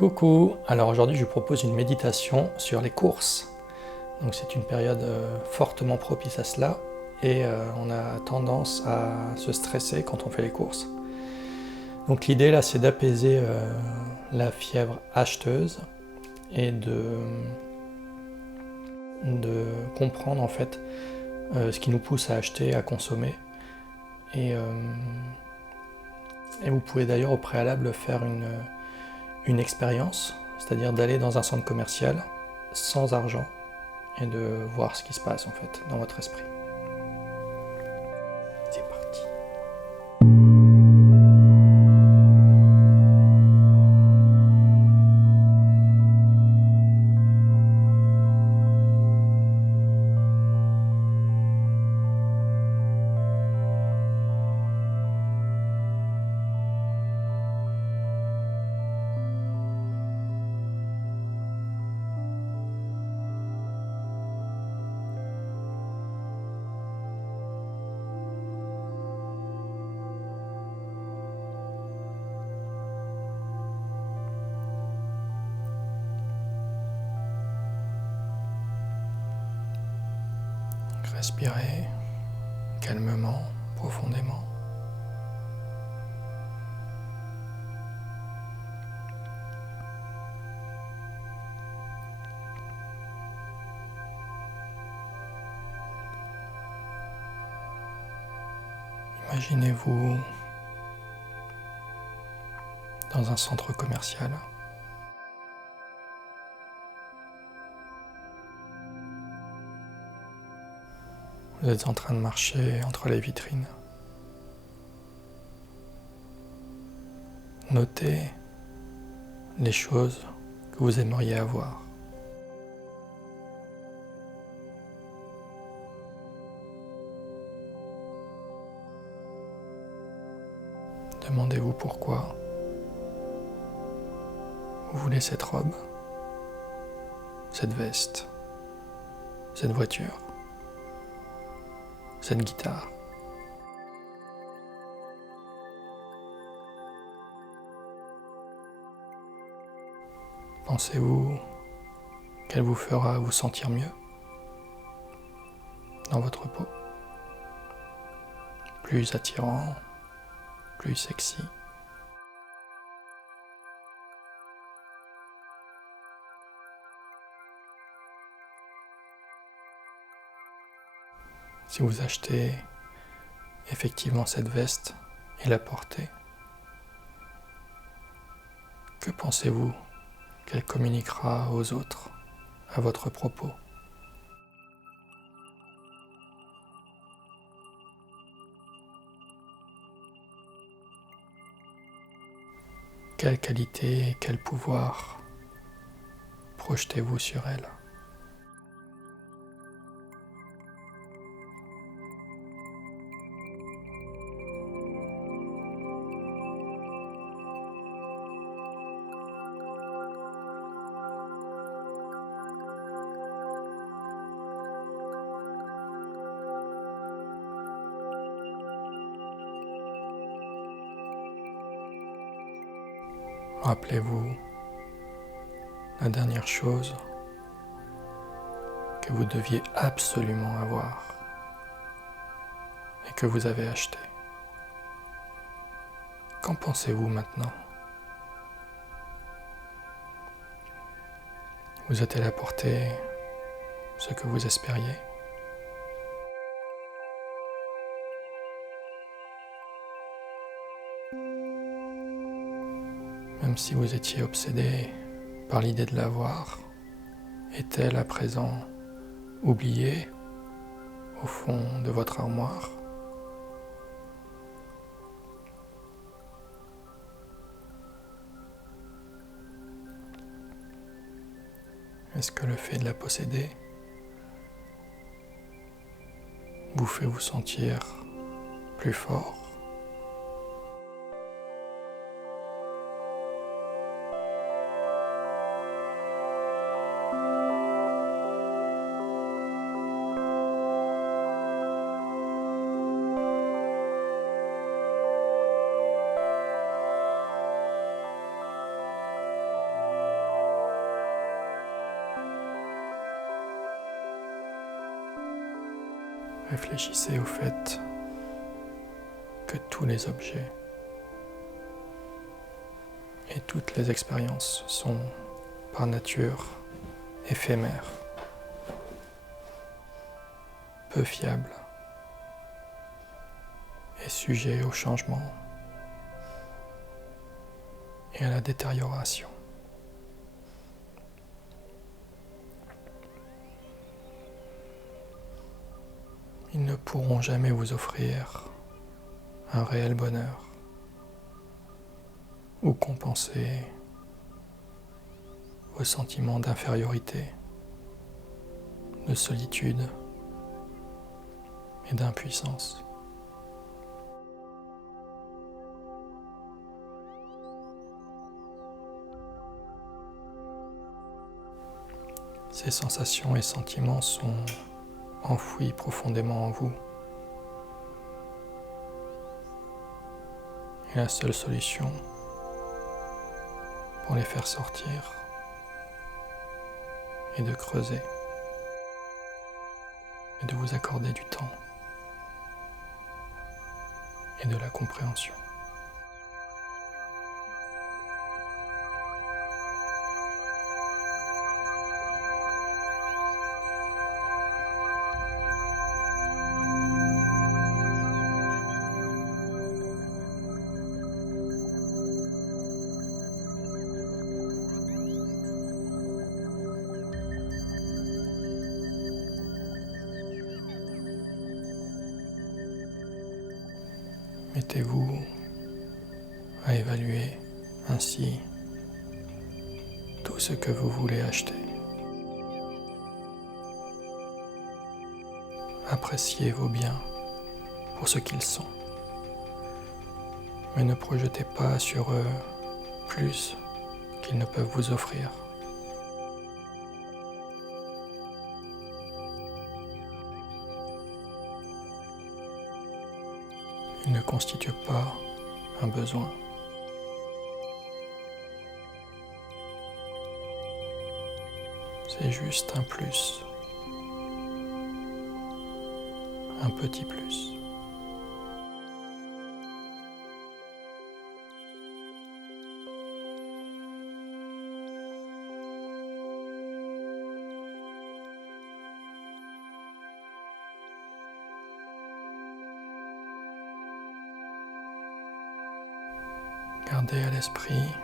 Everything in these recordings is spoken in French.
Coucou, alors aujourd'hui je vous propose une méditation sur les courses. Donc c'est une période fortement propice à cela et on a tendance à se stresser quand on fait les courses. Donc l'idée là c'est d'apaiser la fièvre acheteuse et de comprendre en fait ce qui nous pousse à acheter, à consommer. Et vous pouvez d'ailleurs au préalable faire une expérience, c'est-à-dire d'aller dans un centre commercial sans argent et de voir ce qui se passe en fait dans votre esprit. C'est parti. Respirez calmement, profondément. Imaginez-vous dans un centre commercial. Vous êtes en train de marcher entre les vitrines. Notez les choses que vous aimeriez avoir. Demandez-vous pourquoi vous voulez cette robe, cette veste, cette voiture, cette guitare. Pensez-vous qu'elle vous fera vous sentir mieux dans votre peau, plus attirant, plus sexy? Si vous achetez effectivement cette veste et la portez, que pensez-vous qu'elle communiquera aux autres à votre propos? Quelle qualité et quel pouvoir projetez-vous sur elle? Rappelez-vous la dernière chose que vous deviez absolument avoir et que vous avez acheté. Qu'en pensez-vous maintenant? Vous a-t-elle apporté ce que vous espériez? Même si vous étiez obsédé par l'idée de l'avoir, est-elle à présent oubliée au fond de votre armoire? Est-ce que le fait de la posséder vous fait vous sentir plus fort? Réfléchissez au fait que tous les objets et toutes les expériences sont par nature éphémères, peu fiables et sujets au changement et à la détérioration. Ils ne pourront jamais vous offrir un réel bonheur ou compenser vos sentiments d'infériorité, de solitude et d'impuissance. Ces sensations et sentiments sont enfouis profondément en vous. Et la seule solution pour les faire sortir est de creuser et de vous accorder du temps et de la compréhension. Mettez-vous à évaluer ainsi tout ce que vous voulez acheter. Appréciez vos biens pour ce qu'ils sont, mais ne projetez pas sur eux plus qu'ils ne peuvent vous offrir. Ils ne constituent pas un besoin. C'est juste un plus, un petit plus. Gardez à l'esprit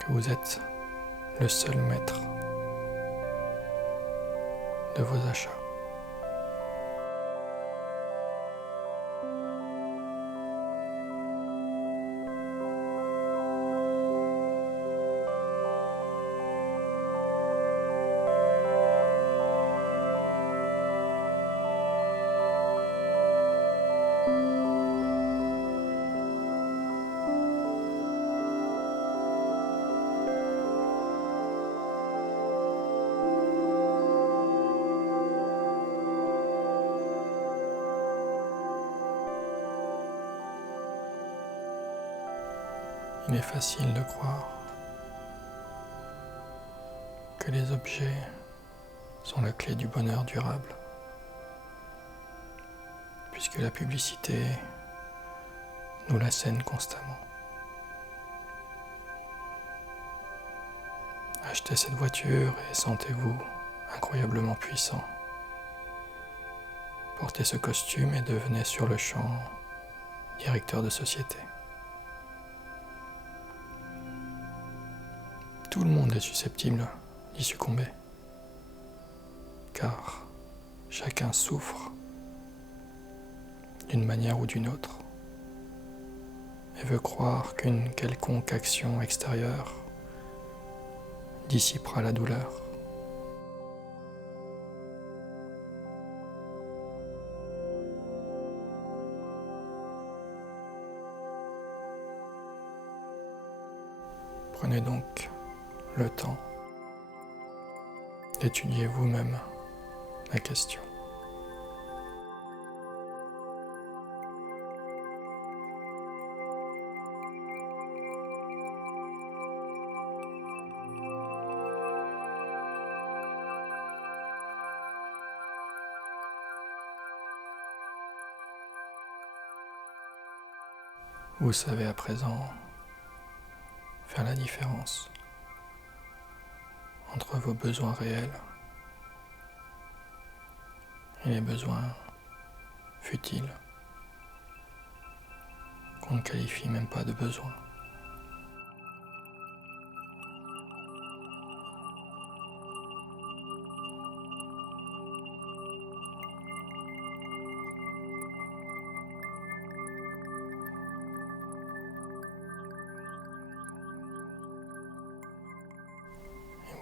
que vous êtes le seul maître de vos achats. Il est facile de croire que les objets sont la clé du bonheur durable, puisque la publicité nous l'assène constamment. Achetez cette voiture et sentez-vous incroyablement puissant. Portez ce costume et devenez sur le champ directeur de société. Tout le monde est susceptible d'y succomber, car chacun souffre d'une manière ou d'une autre et veut croire qu'une quelconque action extérieure dissipera la douleur. Prenez donc le temps d'étudier vous-même la question. Vous savez à présent faire la différence entre vos besoins réels et les besoins futiles qu'on ne qualifie même pas de besoins.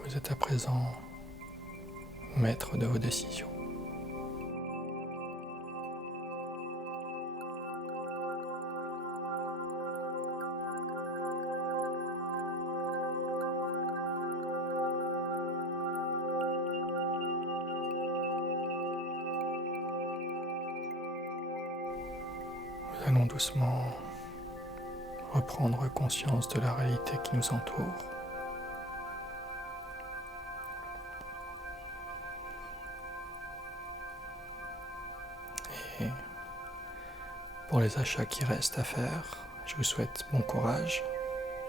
Vous êtes à présent maître de vos décisions. Nous allons doucement reprendre conscience de la réalité qui nous entoure. Et pour les achats qui restent à faire, je vous souhaite bon courage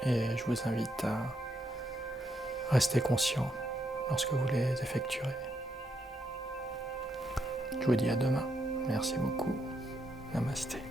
et je vous invite à rester conscient lorsque vous les effectuerez. Je vous dis à demain. Merci beaucoup. Namasté.